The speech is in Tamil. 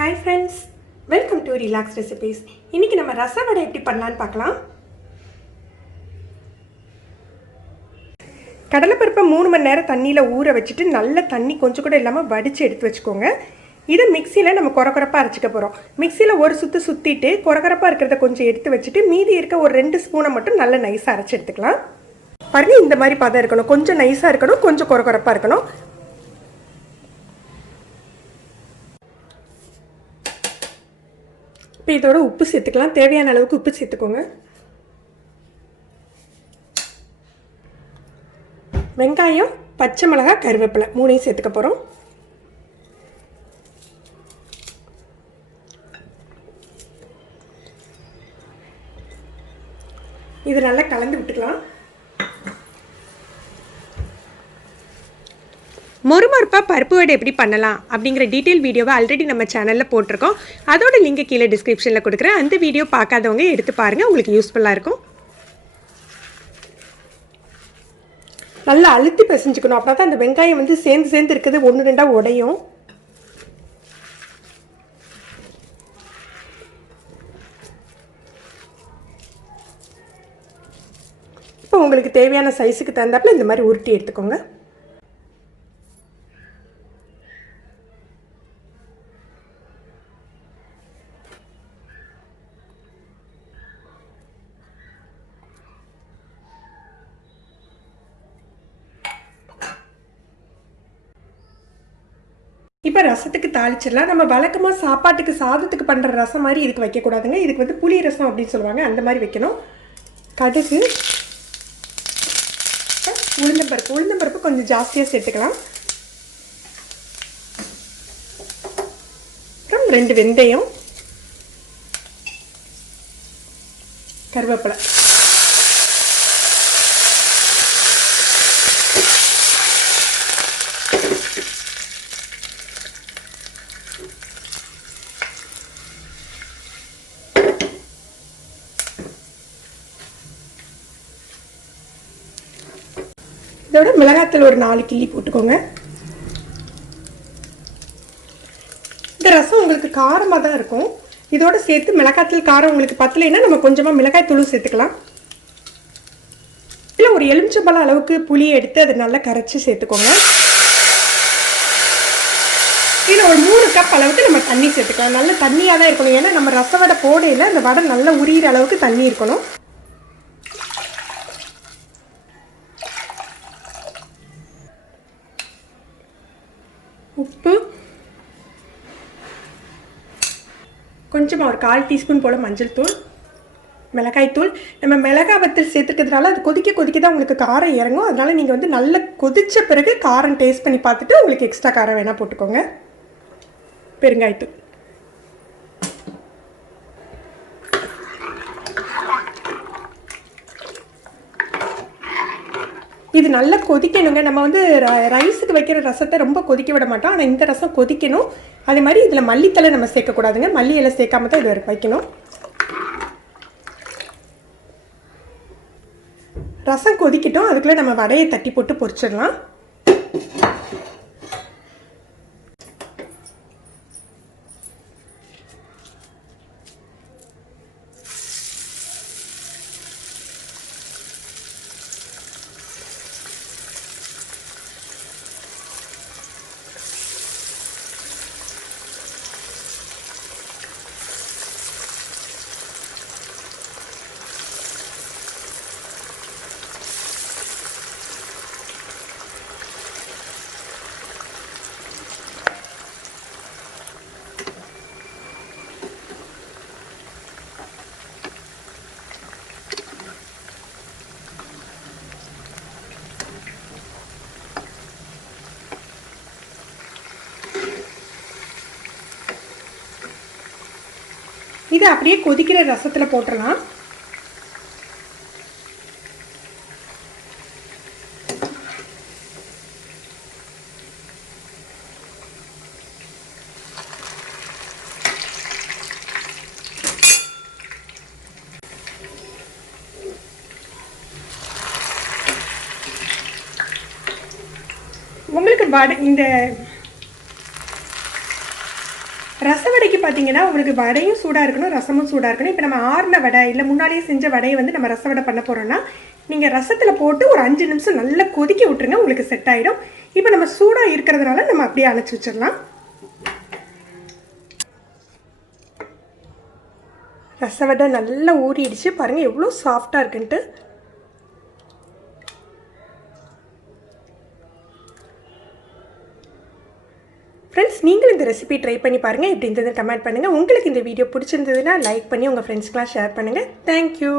Hi friends, welcome to Relax Recipes. இன்னைக்கு நம்ம ரச வடை எப்படி பண்ணலாம்னு பார்க்கலாம். கடலைப்பருப்பை 3 மணி நேரம் தண்ணியில் ஊற வச்சுட்டு நல்ல தண்ணி கொஞ்சம் கூட இல்லாமல் வடித்து எடுத்து வச்சுக்கோங்க. இதை மிக்சியில் நம்ம கொரகொரப்பாக அரைச்சிக்க போகிறோம். மிக்சியில் ஒரு சுற்று சுற்றிட்டு கொரகொரப்பாக இருக்கிறத கொஞ்சம் எடுத்து வச்சுட்டு மீதி இருக்க ஒரு 2 ஸ்பூனை மட்டும் நல்ல நைஸாக அரைச்சி எடுத்துக்கலாம். பாருங்கள், இந்த மாதிரி பதம் இருக்கணும். கொஞ்சம் நைஸாக இருக்கணும், கொஞ்சம் கொரகொரப்பாக இருக்கணும். இப்போ இதோட உப்பு சேர்த்துக்கலாம். தேவையான அளவுக்கு உப்பு சேர்த்துக்கோங்க. வெங்காயம், பச்சை மிளகாய், கருவேப்பிலை 3ஐயும் சேர்த்துக்க போகிறோம். இது நல்லா கலந்து விட்டுக்கலாம். மொறுமொறுப்பாக பருப்பு வடை எப்படி பண்ணலாம் அப்படிங்கிற டீட்டெயில் வீடியோவை ஆல்ரெடி நம்ம சேனலில் போட்டிருக்கோம். அதோட லிங்க் கீழே டிஸ்கிரிப்ஷனில் கொடுக்குறேன். அந்த வீடியோ பார்க்காதவங்க எடுத்து பாருங்கள், உங்களுக்கு யூஸ்ஃபுல்லாக இருக்கும். நல்லா அழுத்தி பிசைஞ்சுக்கணும். அப்படின்னா தான் அந்த வெங்காயம் வந்து சேர்ந்து இருக்குது, 1-2 உடையும். இப்போ உங்களுக்கு தேவையான சைஸுக்கு தகுந்தாப்புல இந்த மாதிரி உருட்டி எடுத்துக்கோங்க. இப்போ ரசத்துக்கு தாளிச்சிடலாம். நம்ம வழக்கமாக சாப்பாட்டுக்கு சாதத்துக்கு பண்ணுற ரசம் மாதிரி இதுக்கு வைக்கக்கூடாதுங்க. இதுக்கு வந்து புளி ரசம் அப்படின்னு சொல்லுவாங்க, அந்த மாதிரி வைக்கணும். கடுகு, உளுந்தம்பருப்பு கொஞ்சம் ஜாஸ்தியாக சேர்த்துக்கலாம். அப்புறம் 2 வெந்தயம், கருவேப்பிலை. இதோட மிளகாத்தூள் ஒரு 4 கிள்ளி போட்டுக்கோங்க. இந்த ரசம் உங்களுக்கு காரமாக தான் இருக்கும். இதோட சேர்த்து மிளகாத்தூள் காரம் உங்களுக்கு பத்தலைன்னா நம்ம கொஞ்சமாக மிளகாய் தூளும் சேர்த்துக்கலாம். இல்லை, ஒரு எலுமிச்சம்பழம் அளவுக்கு புளியை எடுத்து அதை நல்லா கரைச்சி சேர்த்துக்கோங்க. இதில் ஒரு 3 கப் அளவுக்கு நம்ம தண்ணி சேர்த்துக்கலாம். நல்ல தண்ணியாக தான் இருக்கணும், ஏன்னா நம்ம ரச வடை போடையில் அந்த வடை நல்லா உரியிற அளவுக்கு தண்ணி இருக்கணும். உப்பு, கொஞ்சமாக ஒரு 1/4 டீஸ்பூன் போல் மஞ்சள் தூள், மிளகாய்த்தூள். நம்ம மிளகாய் வத்தல் சேர்த்துக்கிறதுனால அது கொதிக்க தான் உங்களுக்கு காரம் இறங்கும். அதனால் நீங்கள் வந்து நல்லா கொதித்த பிறகு காரம் டேஸ்ட் பண்ணி பார்த்துட்டு உங்களுக்கு எக்ஸ்ட்ரா காரம் வேணால் போட்டுக்கோங்க. பெருங்காயத்தூள். இது நல்லா கொதிக்கணுங்க. நம்ம வந்து ரைஸுக்கு வைக்கிற ரசத்தை ரொம்ப கொதிக்க விட மாட்டோம், ஆனால் இந்த ரசம் கொதிக்கணும். அதே மாதிரி இதில் மல்லித்தலை நம்ம சேர்க்கக்கூடாதுங்க. மல்லி இலை சேர்க்காம தான் இது வைக்கணும். ரசம் கொதிக்கட்டும், அதுக்குள்ளே நம்ம வடையை தட்டி போட்டு பொரிச்சிடலாம். இதை அப்படியே கொதிக்கிற ரசத்தில் போட்டுடலாம். உங்களுக்கு இந்த ரச வடைக்கு பார்த்தீங்கன்னா உங்களுக்கு வடையும் சூடாக இருக்கணும், ரசமும் சூடாக இருக்கணும். இப்போ நம்ம ஆறின வடை இல்லை முன்னாடியே செஞ்ச வடையை வந்து நம்ம ரச வடை பண்ண போகிறோம்னா நீங்கள் ரசத்தில் போட்டு ஒரு 5 நிமிஷம் நல்லா கொதிக்க விட்டுருங்க, உங்களுக்கு செட் ஆகிடும். இப்போ நம்ம சூடாக இருக்கிறதுனால நம்ம அப்படியே அணைச்சி வச்சிடலாம். ரச வடை நல்லா ஊறிடுச்சு பாருங்கள், எவ்வளோ சாஃப்டாக இருக்குன்ட்டு. ஃப்ரெண்ட்ஸ், நீங்களும் இந்த ரெசிபி ட்ரை பண்ணி பாருங்கள், எப்படி இருந்தது கமெண்ட் பண்ணுங்கள். உங்களுக்கு இந்த வீடியோ பிடிச்சிருந்ததுன்னா லைக் பண்ணி உங்கள் ஃப்ரெண்ட்ஸ்க்கெலாம் ஷேர் பண்ணுங்கள். தேங்க்யூ.